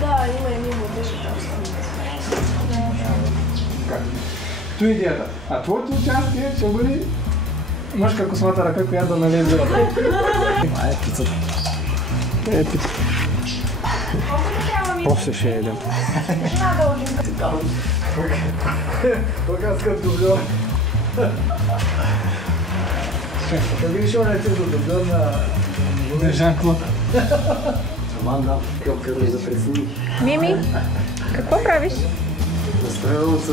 Да, има и мимо беше там. Това е идеята. А твоето участие ще бъде мъжка космата ръка, която да налезе. Това е пицата. Е пицата. После ще едем. Показка дублер. Как видиш, он е тези дублер на Жан-Клод. Аманда, как да прецени. Мими, какво правиш? Настроил се...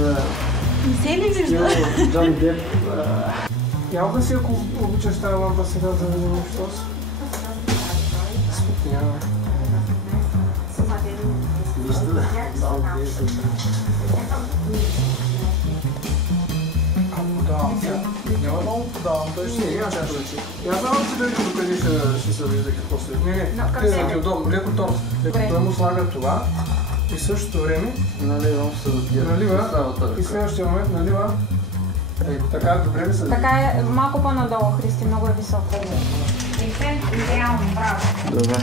Не се ли вижда? Джон Деп. Ялка си, ако обичаш тази лампа сега, за да видим що си. Спотнява. Вижте да. Подавам сега. Няма много подавам, той ще не няма ще вече. Я знам, че дойде до къде ще се вижда какво се... Не, ти е удобно, леко торт. Той му слага това и в същото време Наливам се до тия. налива и следващия момент налива. Така, добре ли са? Така е малко по-надолу, Христи, много е високо. Идеално, браво. Добре.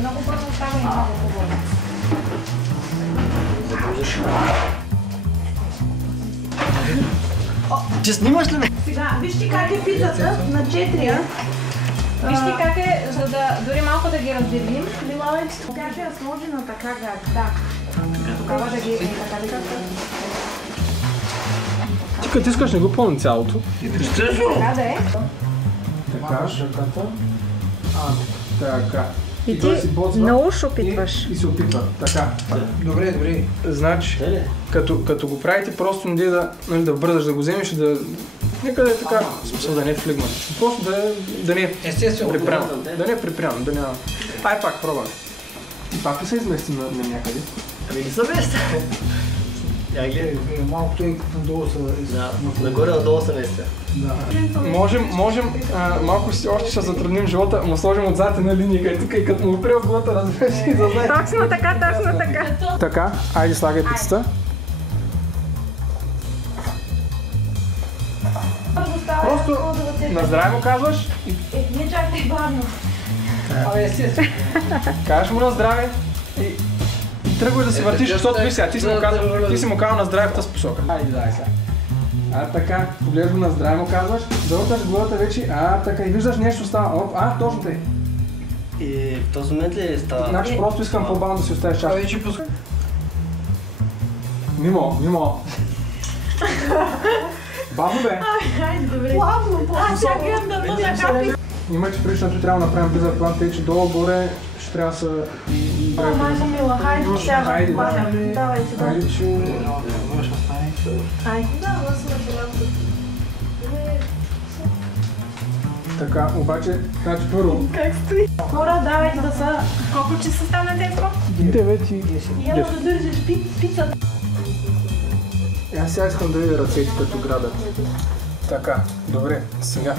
Много бързо става и много хубаво. Ти снимаш ли? Сега, вижте как е пицата на 4. Вижте как е, за да дори малко да ги раздирвим. Внимавайте, как е сложена така гад. Да. Тогава да ги така да ги... Ти като искаш не го пълни цялото. Така да е. Така, ръката. Така. И той ти си боцва на уш опитваш. и се опитва. Така. Добре, добре. Значи, като го правите, просто не да бързаш да го вземеш и да... Нека да е така, в смисъл да не е флигман. Просто да не е припряно. Да не е припряно, да няма... Ай пак, пробваме. И пак ли се измести на някъде? Ами не са места. Я гледай. Малко той надолу са... Да, нагоре-надолу са места. Можем, малко още ще затрудним живота, му сложим отзад една линия и като му опре в главата, разбираш и да знае. Точно така, точно така. Така, айде слагай пицата. Просто на здраве му казваш и... Не чакай бавно. Абе, естествено. Кажеш му на здраве и тръгвай да се въртиш, защото виж сега, ти си му казал на здраве в тази посока. Айде, дай сега. Така, поглеждаш на здраве му казваш, завърташ главата вече, така и виждаш нещо става, точно тъй. И в този момент ли става? Значи просто искам по-бавно да си оставиш част. Мимо. Бавно бе. Хайде, добре. Плавно. Сега гледам да бъда капи. Имайте предвид, защото трябва да направим близък план, тъй че долу-горе ще трябва да са... Майко мила, хайде сега. Хайде, давайте, да. Хайде, че... Айде. Да, свърши лапто. Така, обаче, значи първо... Как стои? Хора, давайте да са... Колко часа стана, детко? 9 и 10. Яла да държиш пицата. Аз сега искам да видя ръцете като градат. Така, добре, сега.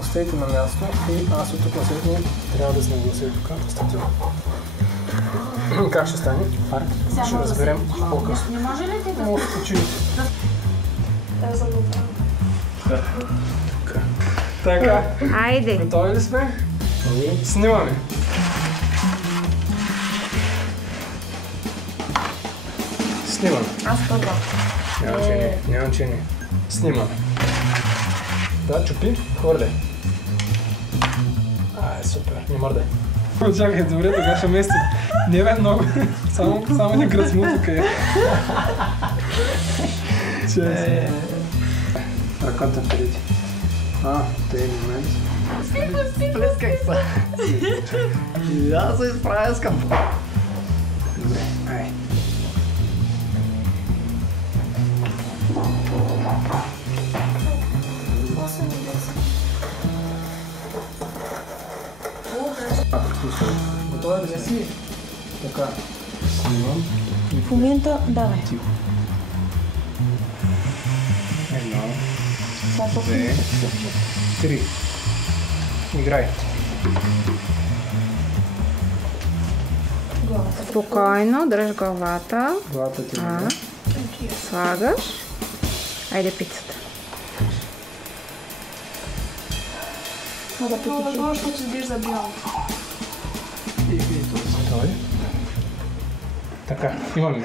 Остейте на място и аз от тук насетне трябва да се наглася тук. Статива. Как ще стане? Ще разберем по-късно. Не може ли ти да... Може да учените. Аз съм готова. Така. Айде. Готови ли сме? Снимаме. Снимаме. Аз първа. Няма значение. Снимаме. Да, чупи, хвърля. Супер, не мърдай. Чакай, добре, така ще местим. Не бе много. Само не кръсмо тук е. Ръката преди. Тъй момент. Плесках се. И аз се изправя с към. Добре, ай. Готова ли си? Така, снимам. В момента, давай. Тихо. Едно, Това две, три. Играй. Спокойно, дръж главата. Главата ти. Слагаш. Айде пицата. Да потече. Това, защото седиш за бяло. Той. Така, имаме